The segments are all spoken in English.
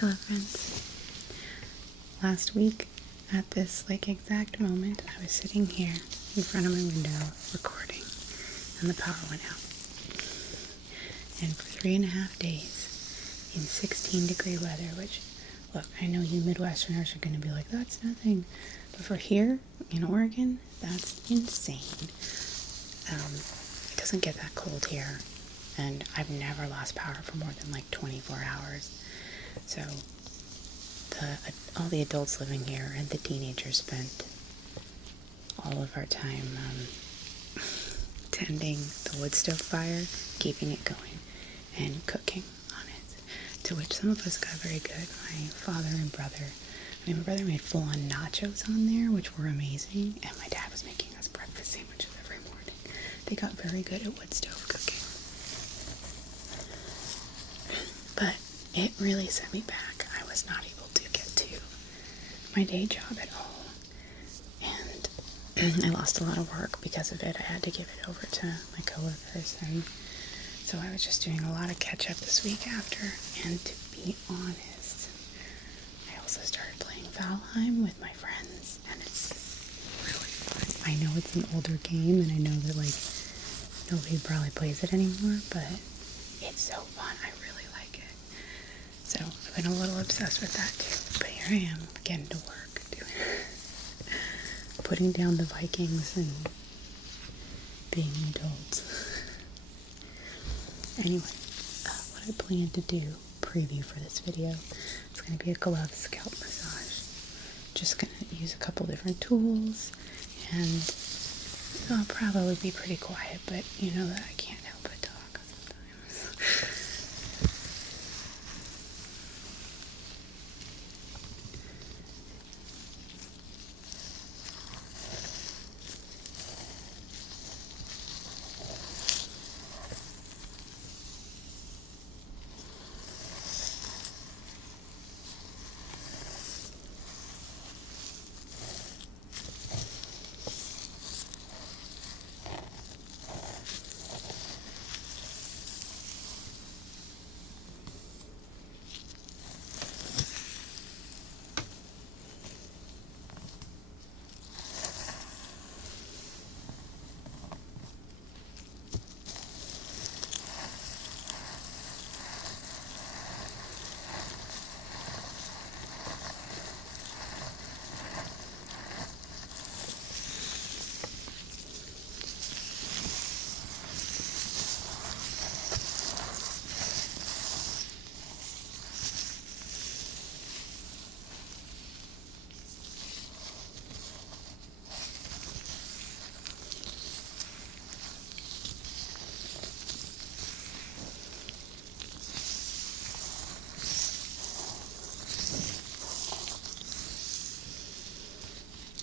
Hello friends. Last week at this exact moment I was sitting here in front of my window recording and the power went out. And for 3.5 days in 16-degree weather, which, look, I know you Midwesterners are going to be like, that's nothing. But for here in Oregon, that's insane. It doesn't get that cold here. And I've never lost power for more than 24 hours. So all the adults living here and the teenagers spent all of our time tending the wood stove fire, keeping it going, and cooking on it. To which some of us got very good. My brother made full-on nachos on there, which were amazing, and my dad was making us breakfast sandwiches every morning. They got very good at wood stove cooking. But it really set me back. I was not able to get to my day job at all. And I lost a lot of work because of it. I had to give it over to my coworkers. And so I was just doing a lot of catch up this week after. And to be honest, I also started playing Valheim with my friends. And it's really fun. I know it's an older game and I know that nobody probably plays it anymore. But it's so fun. I really like it. So I've been a little obsessed with that too. But here I am getting to work, putting down the Vikings and being adults. Anyway, what I plan to do, preview for this video, it's going to be a glove scalp massage. Just going to use a couple different tools, and I'll probably be pretty quiet, but you know that I can't help but talk sometimes.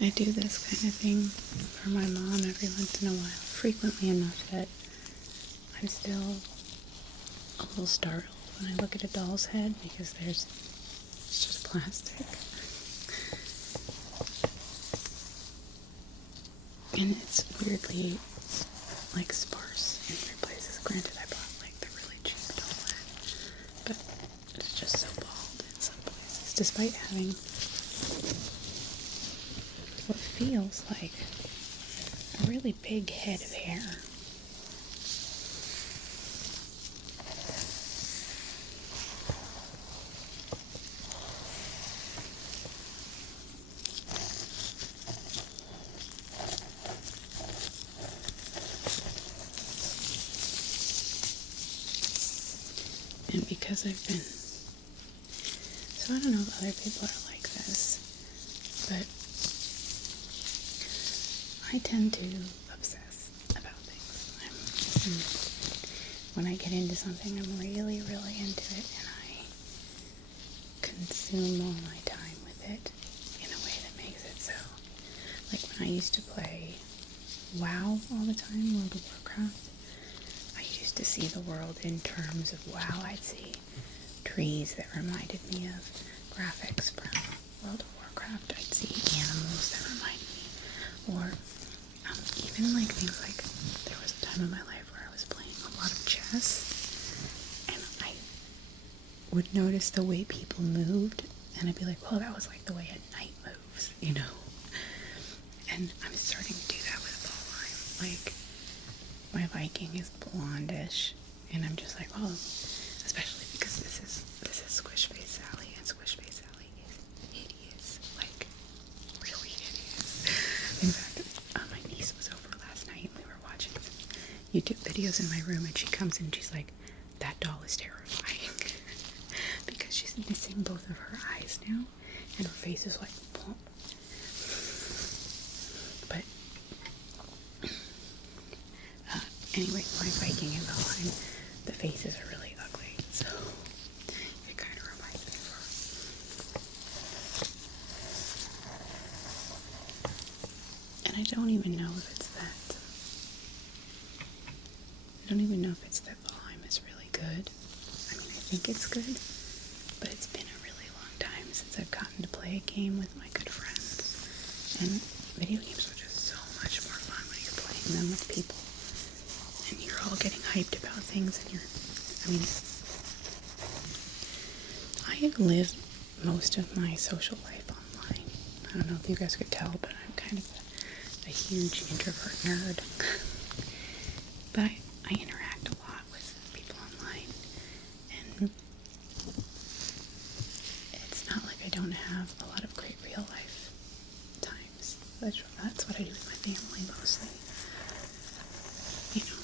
I do this kind of thing for my mom every once in a while, frequently enough that I'm still a little startled when I look at a doll's head because it's just plastic. And it's weirdly sparse in other places. Granted, I bought the really cheap doll head, but it's just so bald in some places, despite having what feels like a really big head of hair. And because I've been, so I don't know if other people are like this, but I tend to obsess about things. When I get into something, I'm really, really into it, and I consume all my time with it in a way that makes it so. When I used to play WoW all the time, World of Warcraft, I used to see the world in terms of WoW. I'd see trees that reminded me of graphics from World of Warcraft. I'd see animals that remind me, or even things there was a time in my life where I was playing a lot of chess, and I would notice the way people moved, and I'd be like, well, that was like the way a knight moves, you know? And I'm starting to do that with ball line. Like, my Viking is blondish, and I'm just like, oh, especially because this is Squish Face Sally, and Squish Face Sally is hideous, like, really hideous. In fact, my niece was over last night, and we were watching some YouTube videos in my room, and she comes in and she's like, that doll is terrifying. Because she's missing both of her eyes now, and her face is like plump. But anyway, my Viking and Valheim, the faces are really ugly, so it kind of reminds me of her. And I don't even know if it's that. I don't even know if it's that Valheim is really good. I mean, I think it's good, but it's been a really long time since I've gotten to play a game with my good friends. And video games are just so much more fun when you're playing them with people. And you're all getting hyped about things, and I live most of my social life online. I don't know if you guys could tell, but I'm kind of a huge introvert nerd. But I interact a lot with people online, and it's not like I don't have a lot of great real life times. That's what I do with my family mostly. You know,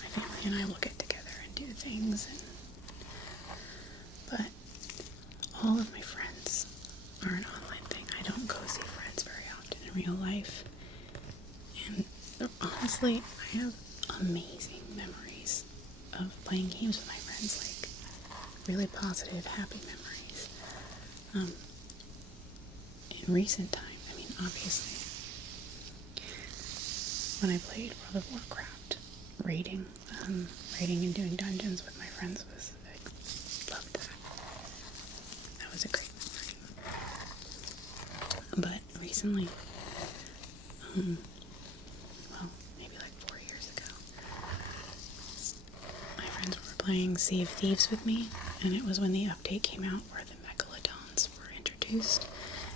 my family and I will get together and do things, but all of my friends are an online thing. I don't go see friends very often in real life. And honestly, I have amazing memories of playing games with my friends, like really positive, happy memories. In recent time, I mean, obviously, when I played World of Warcraft, raiding and doing dungeons with my friends was, I loved that. That was a great memory. But recently, well, maybe like 4 years ago, my friends were playing Sea of Thieves with me, and it was when the update came out where the Megalodons were introduced,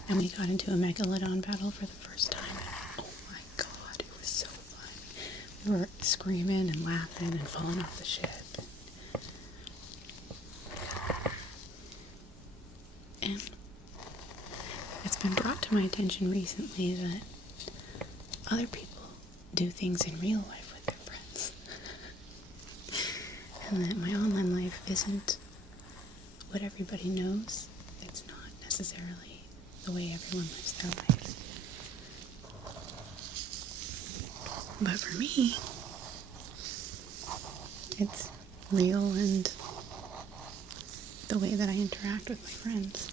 and we got into a Megalodon battle for the first time, and oh my god, it was so fun. We were screaming and laughing and falling off the ship. And it's been brought to my attention recently that other people do things in real life with their friends. And that my online life isn't what everybody knows. It's not necessarily the way everyone lives their life. But for me, it's real and the way that I interact with my friends.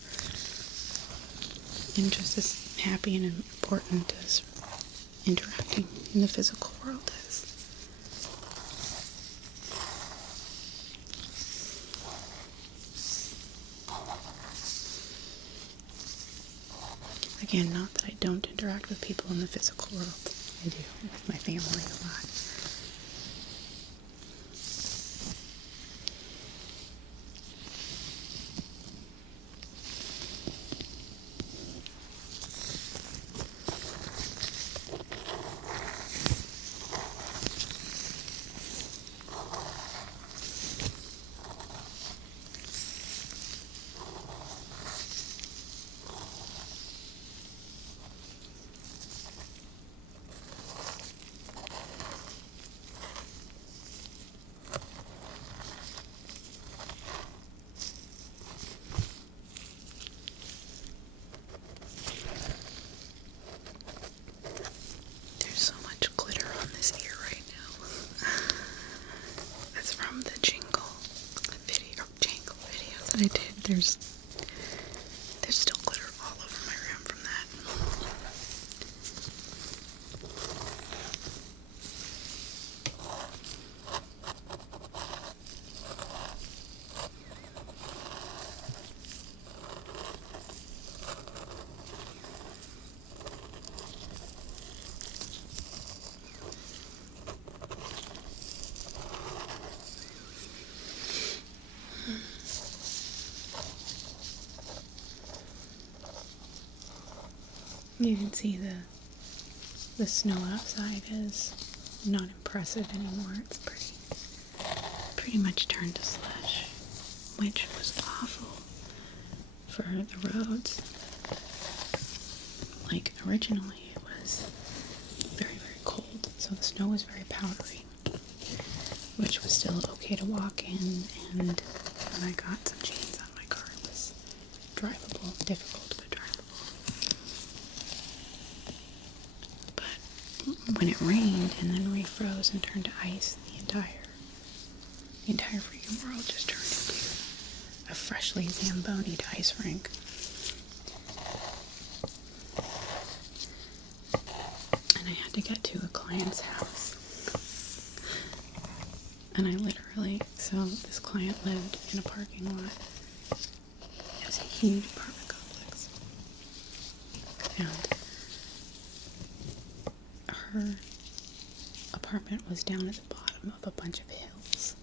And just as happy and important as interacting in the physical world is. Again, not that I don't interact with people in the physical world. I do, with my family a lot. I did. There's still glitter all over my room from that. You can see the snow outside is not impressive anymore. It's pretty much turned to slush, which was awful for the roads. Like, originally it was very, very cold, so the snow was very powdery, which was still okay to walk in, and when I got some chains on my car, it was drivable, difficult but drivable. But when it rained and then refroze and turned to ice, the entire freaking world just turned into a freshly Zamboni'd ice rink. And I had to get to a client's house. And so this client lived in a parking lot. It was a huge apartment complex. And her apartment was down at the bottom of a bunch of hills.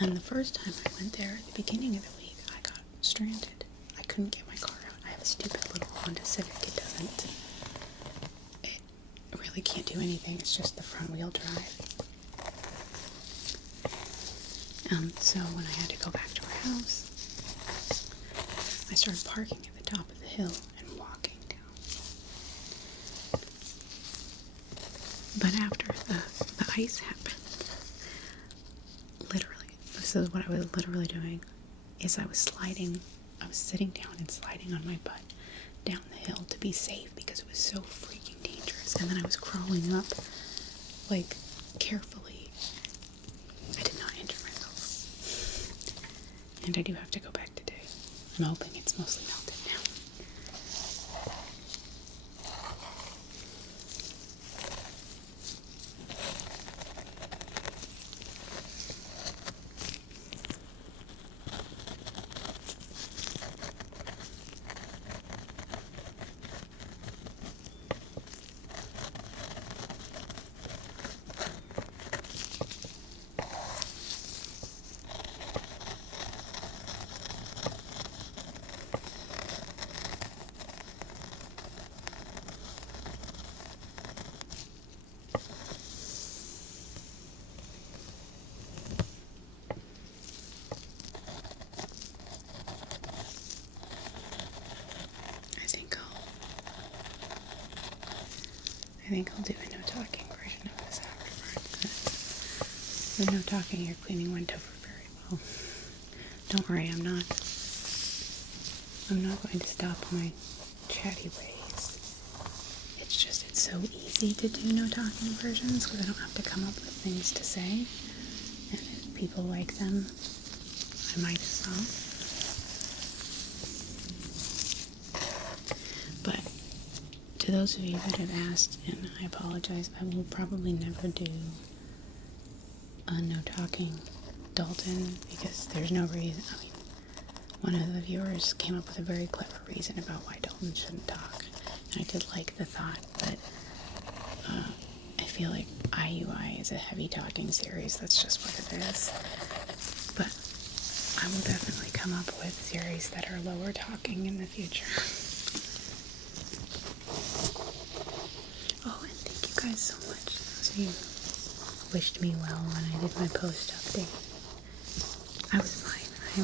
And the first time I went there, at the beginning of the week, I got stranded. I couldn't get my car out. I have a stupid little Honda Civic. It really can't do anything. It's just the front wheel drive. So when I had to go back to her house, I started parking at the top of the hill and walking down. But after the ice happened, literally, this is what I was literally doing, is I was sitting down and sliding on my butt down the hill to be safe because it was so freaking dangerous. And then I was crawling up, like, carefully. I did not injure myself. And I do have to go back today. I'm hoping it's mostly melted now. I think I'll do a no-talking version of this afterwards. The no-talking ear cleaning went over very well. Don't worry, I'm not going to stop my chatty ways. It's so easy to do no-talking versions because I don't have to come up with things to say. And if people like them, I might as well. But to those of you that have asked, and I apologize, I will probably never do a no-talking Dalton because there's no reason. I mean, one of the viewers came up with a very clever reason about why Dalton shouldn't talk. And I did like the thought, but I feel like IUI is a heavy talking series. That's just what it is. But I will definitely come up with series that are lower talking in the future. Oh, and thank you guys so much. Those of you who wished me well when I did my post update. I was fine. I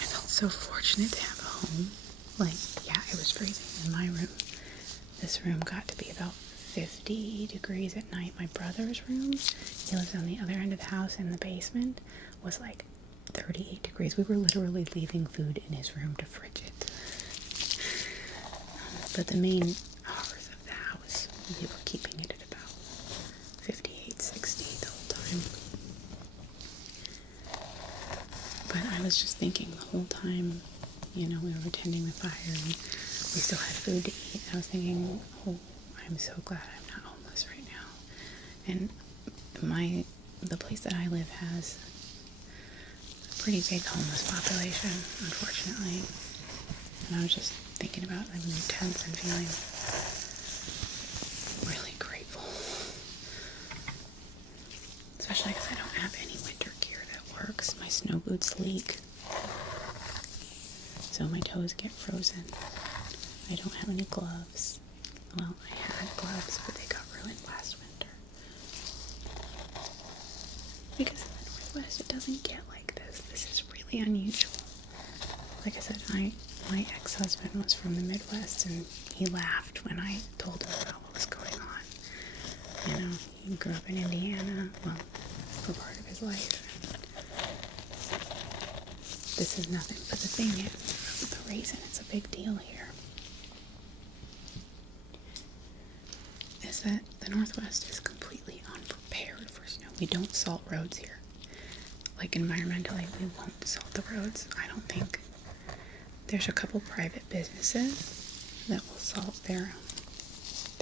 felt so fortunate to have a home. Like, yeah, it was freezing in my room. This room got to be about 50 degrees at night. My brother's room, he lives on the other end of the house in the basement, was like 38 degrees. We were literally leaving food in his room to fridge it. But the main hours of the house, we were keeping it at about 58, 60 the whole time. But I was just thinking the whole time, you know, we were tending the fire and we still had food to eat. I was thinking, oh, I'm so glad I'm not homeless right now. And the place that I live has a pretty big homeless population, unfortunately. And I was just thinking about living in tents and feeling really grateful. Especially because I don't have any winter gear that works. My snow boots leak. so my toes get frozen. I don't have any gloves. Well, I had gloves, but they got ruined last winter. Because in the Northwest, it doesn't get like this. This is really unusual. Like I said, my ex-husband was from the Midwest, and he laughed when I told him about what was going on. You know, he grew up in Indiana, well, for part of his life. This is nothing, but the thing is, the reason it's a big deal here is that the Northwest is completely unprepared for snow. We don't salt roads here. Like, environmentally, we won't salt the roads. I don't think. There's a couple private businesses that will salt their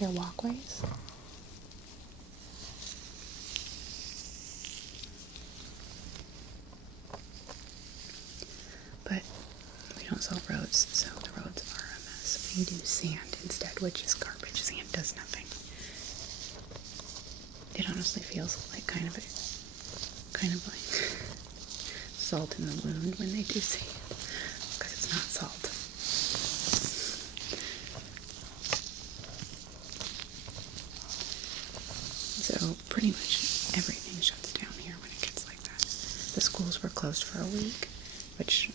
walkways. But we don't salt roads, so the roads are a mess. We do sand instead, which is garbage. Sand does nothing. It honestly feels like kind of like salt in the wound when they do sand, because it's not salt. So pretty much everything shuts down here when it gets like that. The schools were closed for a week, which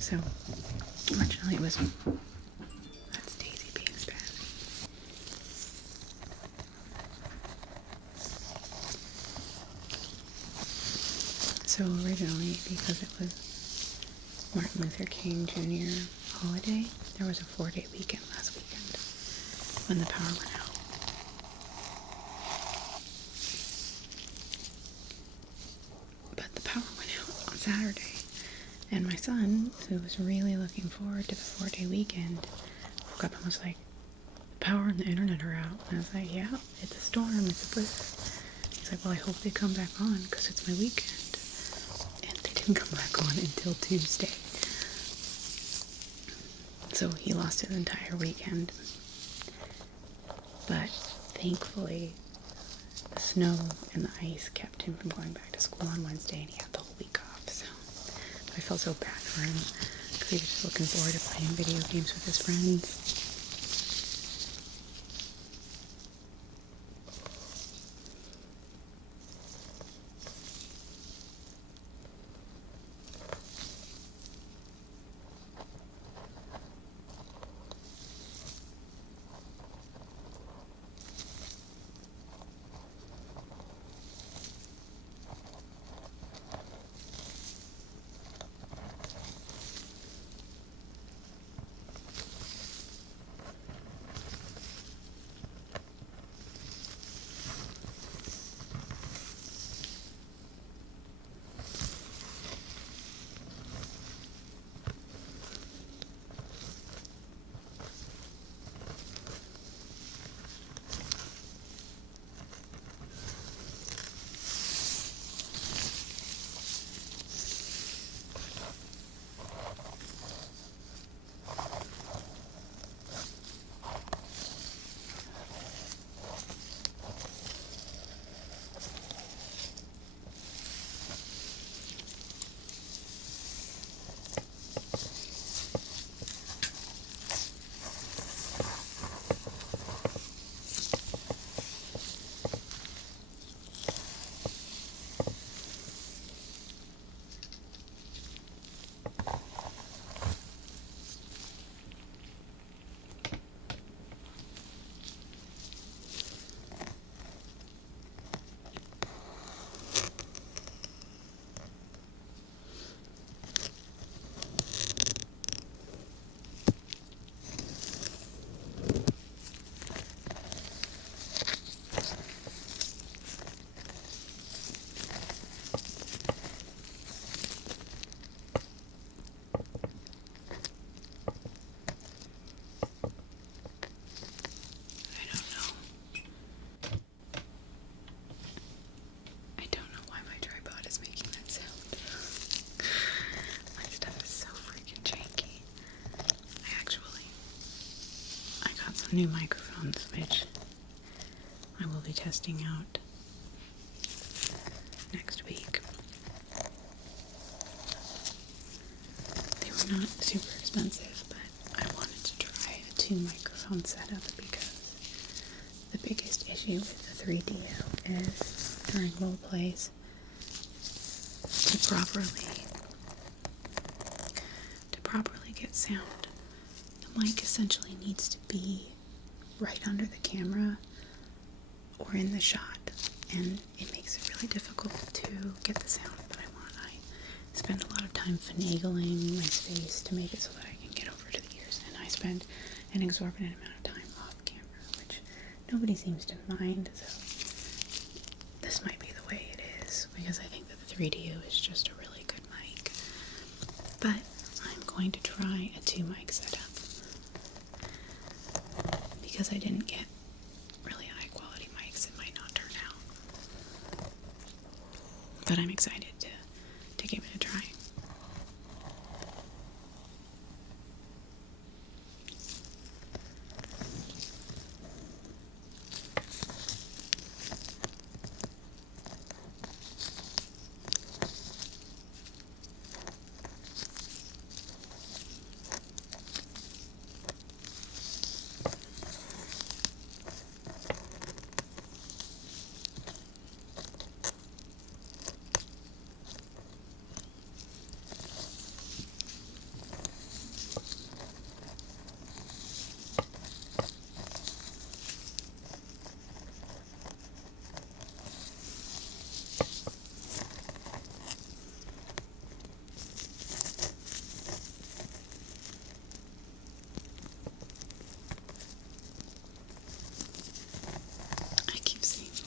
so fortunately it was. That's Daisy being bad. So originally, because it was Martin Luther King Jr. holiday, there was a 4-day weekend last weekend when the power went out. But the power went out on Saturday, and my son, who was really looking forward to the 4-day weekend, woke up and was like, the power and the internet are out. And I was like, yeah, it's a storm, it's a blizzard. He's like, well, I hope they come back on because it's my weekend. And they didn't come back on until Tuesday. So he lost his entire weekend. But thankfully, the snow and the ice kept him from going back to school on Wednesday, and he had the whole week off. So I felt so bad for him because he was just looking forward to playing video games with his friends. New microphones, which I will be testing out next week. not super expensive, but I wanted to try a 2 microphone setup because the biggest issue with the 3DO is during role plays to properly get sound. The mic essentially needs to be right under the camera or in the shot, and it makes it really difficult to get the sound that I want. I spend a lot of time finagling my space to make it so that I can get over to the ears, and I spend an exorbitant amount of time off camera, which nobody seems to mind, so this might be the way it is, because I think that the 3DO is just a really good mic. But I'm going to try a 2 mic setup because I didn't get really high quality mics. It might not turn out, but I'm excited to give it a try.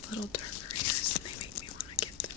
Little darker hairs, and they make me want to get them.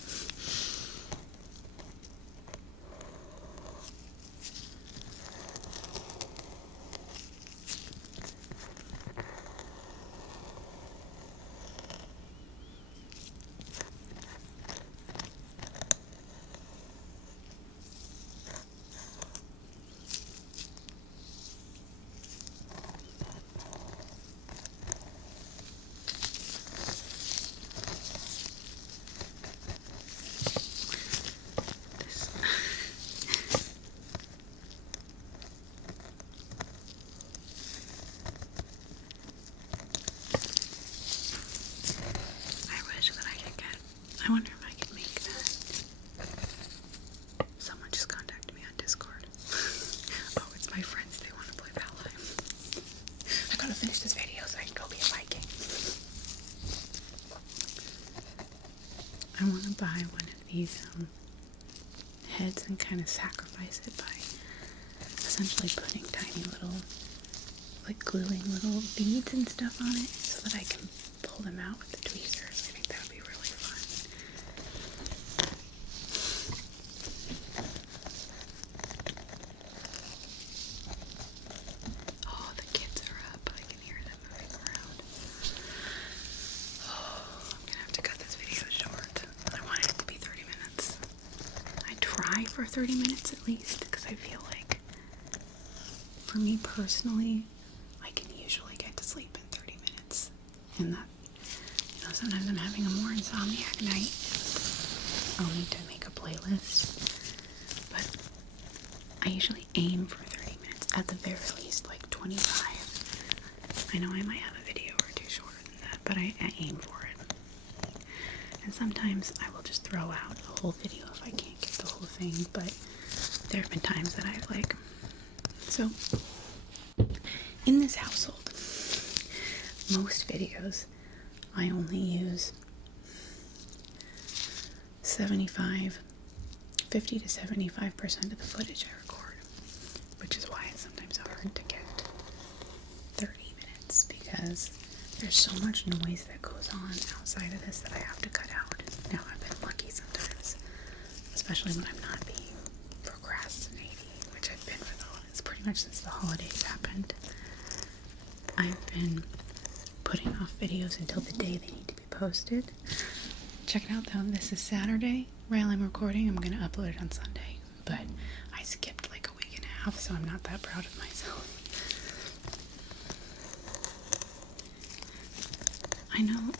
I wonder if I could make that. Someone just contacted me on Discord. Oh, it's my friends. They want to play Valheim. I gotta finish this video so I can go be a Viking. I want to buy one of these heads and kind of sacrifice it by essentially putting tiny little, like gluing little beads and stuff on it so that I can pull them out with the tweezers. I think that would be really fun. Oh, the kids are up. I can hear them moving around. Oh, I'm gonna have to cut this video short. I wanted it to be 30 minutes. I try for 30 minutes at least, because I feel like, for me personally, I can usually get to sleep in 30 minutes. And that, you know, sometimes I'm having a more insomniac night. I'll need to make a playlist. But I usually aim for 30 minutes, at the very least, like 25. I know I might have a video or two shorter than that, but I aim for it. And sometimes I will just throw out a whole video if I can't get the whole thing, but there have been times that I've like... So, in this household, most videos, I only use 50 to 75% of the footage I record, which is why it's sometimes hard to get 30 minutes, because there's so much noise that goes on outside of this that I have to cut out. Now, I've been lucky sometimes, especially when I'm not being procrastinating, which I've been for it's pretty much since the holidays happened. I've been putting off videos until the day they need to be posted. Check it out though, this is Saturday. While I'm recording, I'm going to upload it on Sunday. But I skipped like a week and a half, so I'm not that proud of myself. I know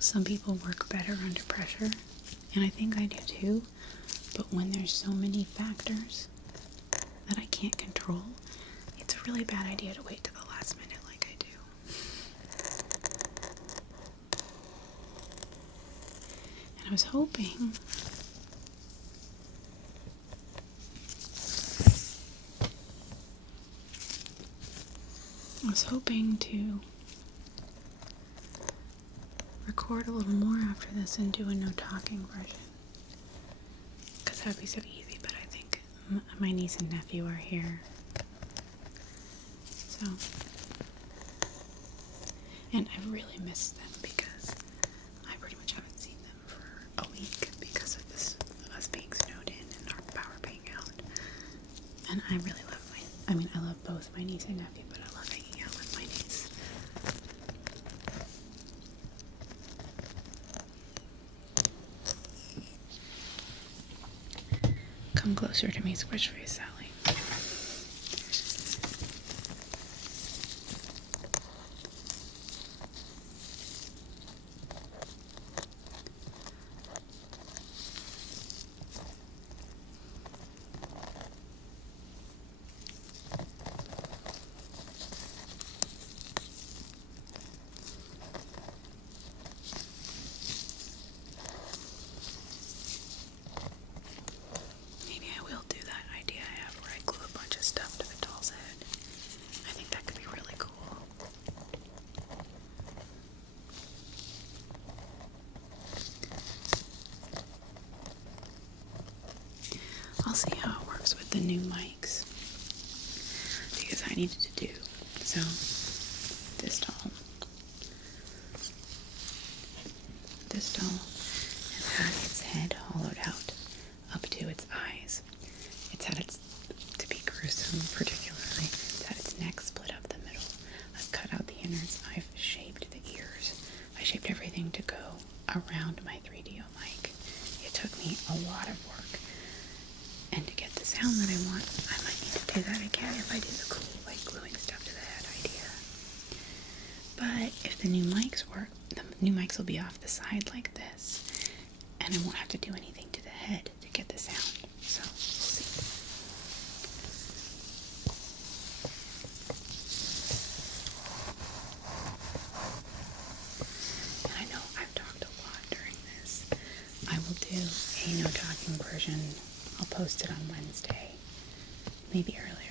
some people work better under pressure, and I think I do too. But when there's so many factors that I can't control, it's a really bad idea to wait till the last minute like I do. And I was hoping to record a little more after this and do a no talking version, because that would be so easy. But I think my niece and nephew are here, so, and I really missed them because I pretty much haven't seen them for a week because of us being snowed in and our power being out. And I really love I love both my niece and nephew, but I love hanging out with my niece. Come closer to me, squish face Sally. I'll see how it works with the new mics, because I needed to do so. This doll has had its head hollowed out up to its eyes. It's had its, to be gruesome particularly, it's had its neck split up the middle. I've cut out the innards. I've shaped the ears. I shaped everything to go around my 3DO mic. It took me a lot of work. And to get the sound that I want, I might need to do that again if I do the cool, like, gluing stuff to the head idea. But if the new mics work, the new mics will be off the side like this, and I won't have to do anything to the head to get the sound. So, we'll see. And I know I've talked a lot during this. I will do a no talking version. I'll post it on Wednesday, maybe earlier.